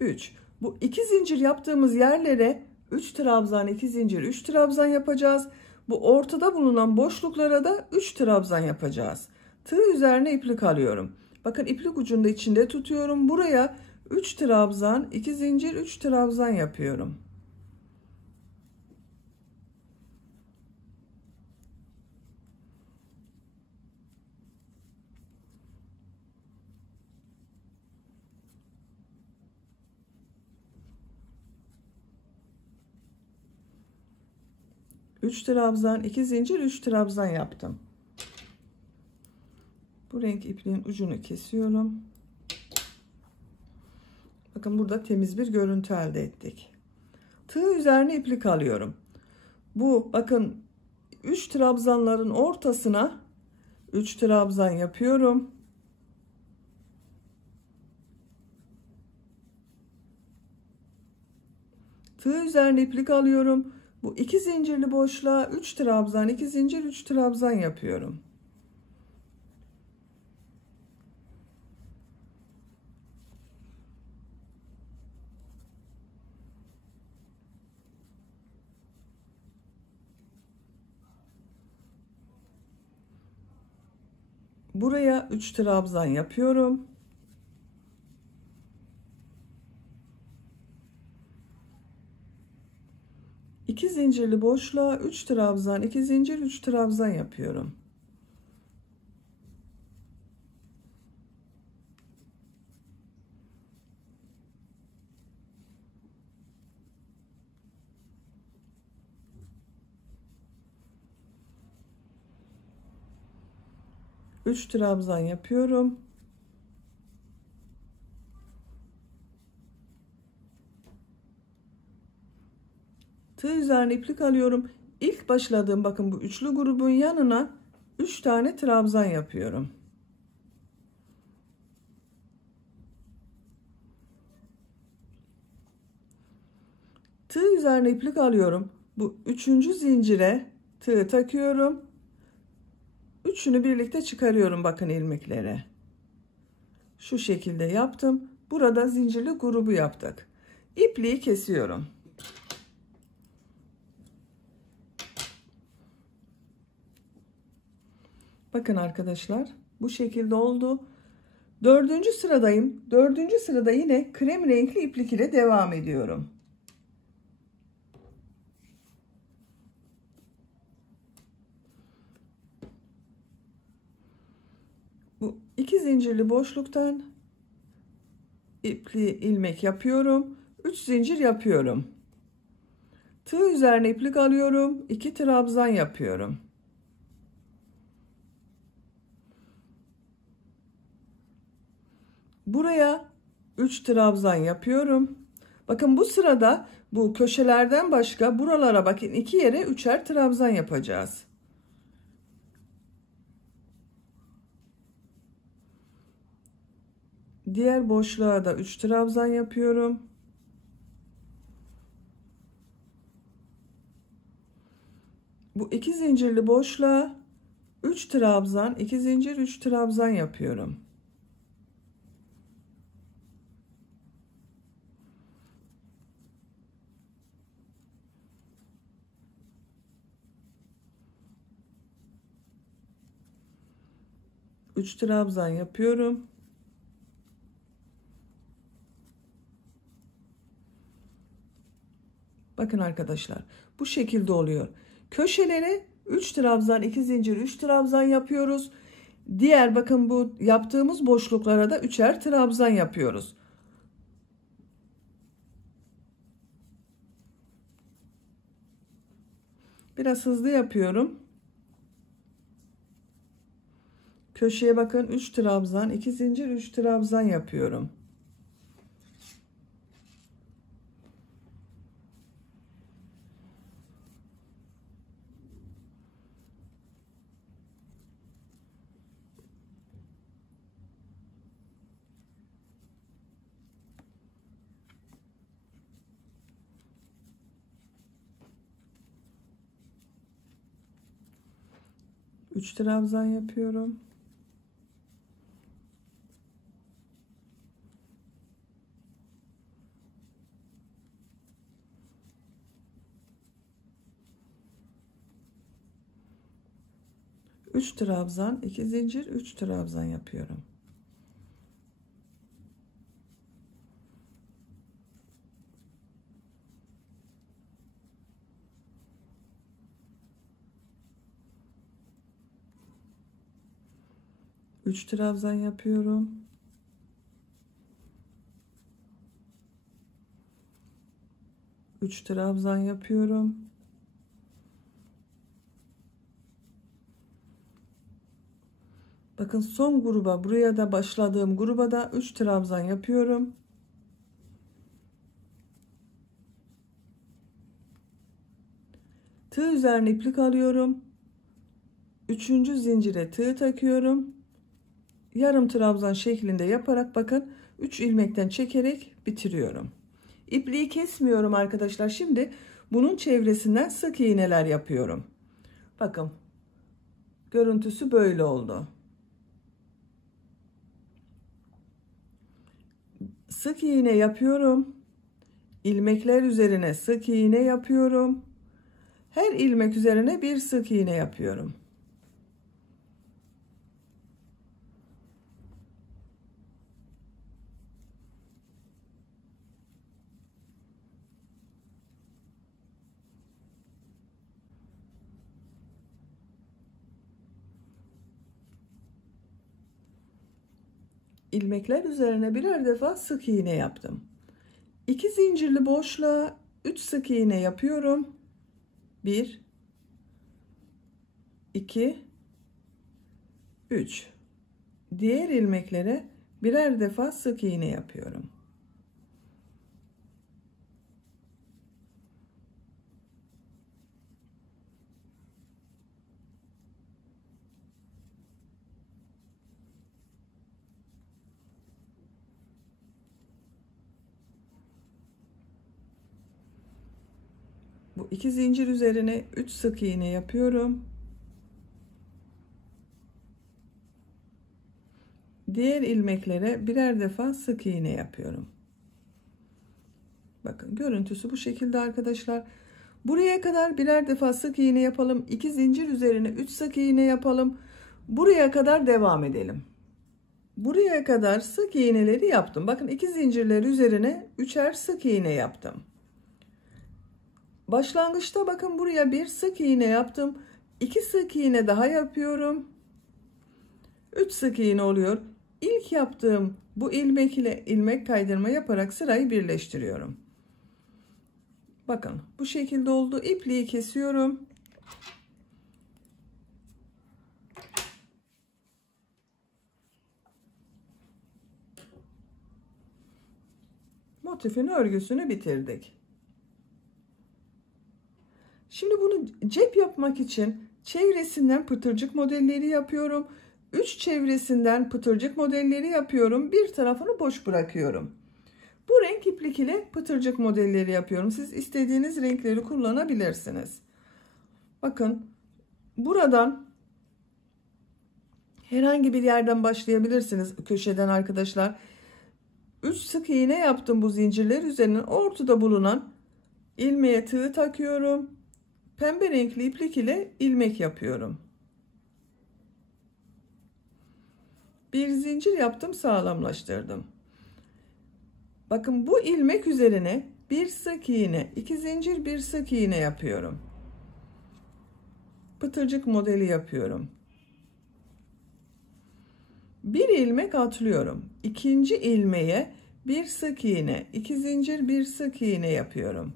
3. Bu 2 zincir yaptığımız yerlere 3 trabzan, 2 zincir, 3 trabzan yapacağız. Bu ortada bulunan boşluklara da 3 trabzan yapacağız. Tığ üzerine iplik alıyorum. Bakın iplik ucunda içinde tutuyorum. Buraya 3 trabzan, 2 zincir, 3 trabzan yapıyorum. Üç trabzan, 2 zincir, 3 trabzan yaptım. Bu renk ipliğin ucunu kesiyorum. Bakın burada temiz bir görüntü elde ettik. Tığ üzerine iplik alıyorum. Bu bakın 3 trabzanların ortasına 3 trabzan yapıyorum. Tığ üzerine iplik alıyorum. Bu 2 zincirli boşluğa 3 trabzan, 2 zincir, 3 trabzan yapıyorum. Buraya 3 trabzan yapıyorum. İki zincirli boşluğa 3 trabzan, 2 zincir, 3 trabzan yapıyorum. Üç trabzan yapıyorum. Tığ üzerine iplik alıyorum. İlk başladığım bakın bu üçlü grubun yanına 3 tane trabzan yapıyorum. Tığ üzerine iplik alıyorum. Bu üçüncü zincire tığ takıyorum. Üçünü birlikte çıkarıyorum bakın ilmeklere. Şu şekilde yaptım. Burada zincirli grubu yaptık. İpliği kesiyorum. Bakın arkadaşlar bu şekilde oldu. Dördüncü sıradayım. Dördüncü sırada yine krem renkli iplik ile devam ediyorum. Bu iki zincirli boşluktan ipli ilmek yapıyorum. 3 zincir yapıyorum. Tığ üzerine iplik alıyorum. 2 trabzan yapıyorum. Buraya 3 trabzan yapıyorum. Bakın bu sırada bu köşelerden başka buralara bakın 2 yere 3'er trabzan yapacağız. Diğer boşluğa da 3 trabzan yapıyorum. Bu iki zincirli boşluğa 3 trabzan, 2 zincir, 3 trabzan yapıyorum. Üç trabzan yapıyorum. Bakın arkadaşlar bu şekilde oluyor. Köşelere 3 trabzan, 2 zincir, 3 trabzan yapıyoruz. Diğer bakın bu yaptığımız boşluklara da 3'er trabzan yapıyoruz. Biraz hızlı yapıyorum. Köşeye bakın 3 trabzan, 2 zincir, 3 trabzan yapıyorum. Üç trabzan yapıyorum. Üç trabzan, 2 zincir, 3 trabzan yapıyorum. Üç trabzan yapıyorum. Üç trabzan yapıyorum. Bakın son gruba, buraya da başladığım gruba da 3 trabzan yapıyorum. Tığ üzerine iplik alıyorum. Üçüncü zincire tığ takıyorum. Yarım trabzan şeklinde yaparak bakın 3 ilmekten çekerek bitiriyorum. İpliği kesmiyorum arkadaşlar. Şimdi bunun çevresinden sık iğneler yapıyorum. Bakın görüntüsü böyle oldu. Sık iğne yapıyorum. İlmekler üzerine sık iğne yapıyorum. Her ilmek üzerine bir sık iğne yapıyorum. ilmekler üzerine birer defa sık iğne yaptım. 2 zincirli boşluğa 3 sık iğne yapıyorum. 1 2 3. Diğer ilmeklere birer defa sık iğne yapıyorum. Bu 2 zincir üzerine 3 sık iğne yapıyorum. Diğer ilmeklere birer defa sık iğne yapıyorum. Bakın görüntüsü bu şekilde arkadaşlar. Buraya kadar birer defa sık iğne yapalım. 2 zincir üzerine 3 sık iğne yapalım. Buraya kadar devam edelim. Buraya kadar sık iğneleri yaptım. Bakın 2 zincirler üzerine 3'er sık iğne yaptım. Başlangıçta bakın buraya bir sık iğne yaptım. 2 sık iğne daha yapıyorum. 3 sık iğne oluyor. İlk yaptığım bu ilmek ile ilmek kaydırma yaparak sırayı birleştiriyorum. Bakın bu şekilde oldu. İpliği kesiyorum. Motifin örgüsünü bitirdik. Şimdi bunu cep yapmak için çevresinden pıtırcık modelleri yapıyorum. 3 çevresinden pıtırcık modelleri yapıyorum. Bir tarafını boş bırakıyorum. Bu renk iplik ile pıtırcık modelleri yapıyorum. Siz istediğiniz renkleri kullanabilirsiniz. Bakın buradan herhangi bir yerden başlayabilirsiniz. Köşeden arkadaşlar. 3 sık iğne yaptım bu zincirler üzerine. Ortada bulunan ilmeğe tığ takıyorum. Pembe renkli iplik ile ilmek yapıyorum. Bir zincir yaptım, sağlamlaştırdım. Bakın bu ilmek üzerine bir sık iğne, 2 zincir, bir sık iğne yapıyorum. Pıtırcık modeli yapıyorum. Bir ilmek atlıyorum. İkinci ilmeğe bir sık iğne, 2 zincir, bir sık iğne yapıyorum.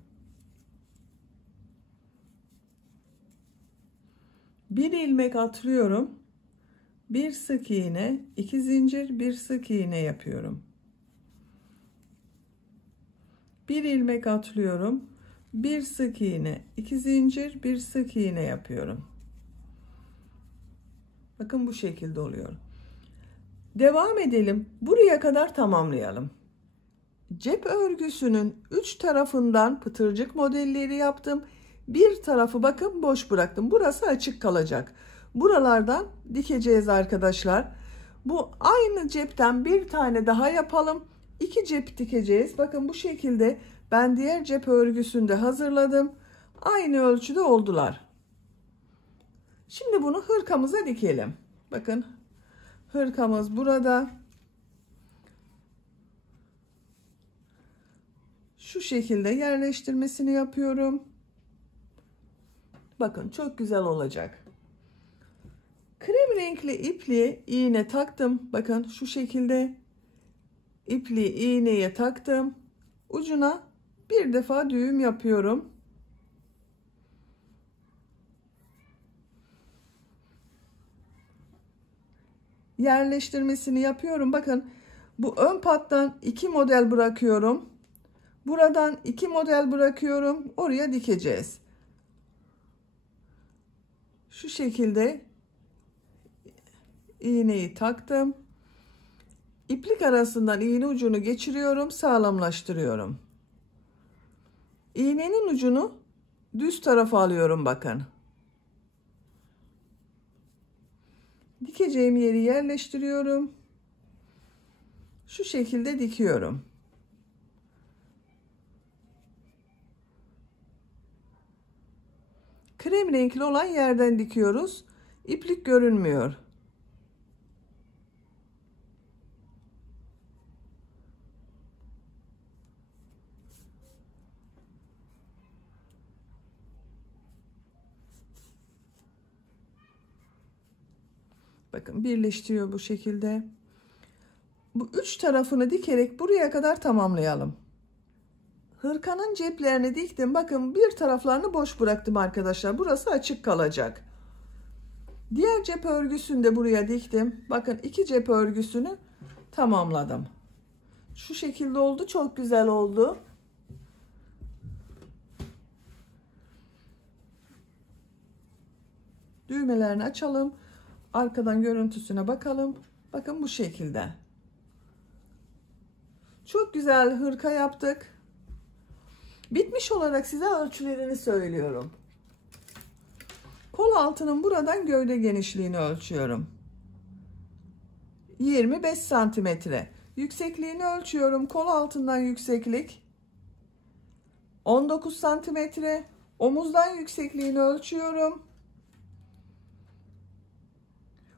Bir ilmek atlıyorum. Bir sık iğne, 2 zincir, bir sık iğne yapıyorum. Bir ilmek atlıyorum. Bir sık iğne, 2 zincir, bir sık iğne yapıyorum. Bakın bu şekilde oluyor. Devam edelim. Buraya kadar tamamlayalım. Cep örgüsünün 3 tarafından pıtırcık modelleri yaptım. Bir tarafı bakın boş bıraktım. Burası açık kalacak. Buralardan dikeceğiz arkadaşlar. Bu aynı cepten bir tane daha yapalım. 2 cep dikeceğiz. Bakın bu şekilde ben diğer cep örgüsünü de hazırladım. Aynı ölçüde oldular. Şimdi bunu hırkamıza dikelim. Bakın hırkamız burada. Şu şekilde yerleştirmesini yapıyorum. Bakın çok güzel olacak. Krem renkli ipliğe iğne taktım. Bakın şu şekilde ipliği iğneye taktım. Ucuna bir defa düğüm yapıyorum. Yerleştirmesini yapıyorum. Bakın bu ön pattan 2 model bırakıyorum. Buradan 2 model bırakıyorum. Oraya dikeceğiz. Şu şekilde iğneyi taktım. İplik arasından iğne ucunu geçiriyorum, sağlamlaştırıyorum. İğnenin ucunu düz tarafa alıyorum bakın. Dikeceğim yeri yerleştiriyorum. Şu şekilde dikiyorum. Krem renkli olan yerden dikiyoruz. İplik görünmüyor. Bakın birleştiriyor bu şekilde. bu üç tarafını dikerek buraya kadar tamamlayalım. Hırkanın ceplerini diktim. Bakın bir taraflarını boş bıraktım arkadaşlar. Burası açık kalacak. Diğer cep örgüsünü de buraya diktim. Bakın iki cep örgüsünü tamamladım. Şu şekilde oldu. Çok güzel oldu. Düğmelerini açalım. Arkadan görüntüsüne bakalım. Bakın bu şekilde. Çok güzel hırka yaptık. Bitmiş olarak size ölçülerini söylüyorum. Kol altının buradan gövde genişliğini ölçüyorum. 25 santimetre. Yüksekliğini ölçüyorum. Kol altından yükseklik 19 santimetre. Omuzdan yüksekliğini ölçüyorum.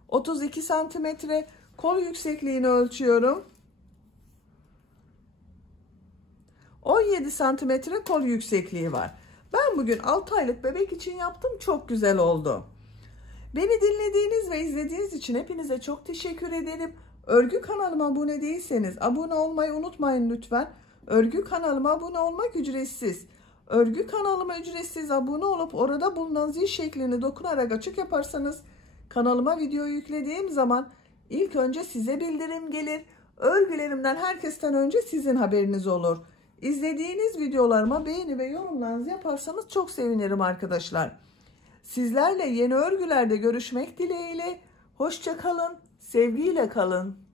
32 santimetre. Kol yüksekliğini ölçüyorum. 17 santimetre kol yüksekliği var. Ben bugün 6 aylık bebek için yaptım. Çok güzel oldu. Beni dinlediğiniz ve izlediğiniz için hepinize çok teşekkür ederim. Örgü kanalıma abone değilseniz abone olmayı unutmayın lütfen. Örgü kanalıma abone olmak ücretsiz. Örgü kanalıma ücretsiz abone olup orada bulunan zil şeklini dokunarak açık yaparsanız kanalıma video yüklediğim zaman ilk önce size bildirim gelir. Örgülerimden herkesten önce sizin haberiniz olur. İzlediğiniz videolarıma beğeni ve yorumlarınızı yaparsanız çok sevinirim arkadaşlar. Sizlerle yeni örgülerde görüşmek dileğiyle. Hoşça kalın, sevgiyle kalın.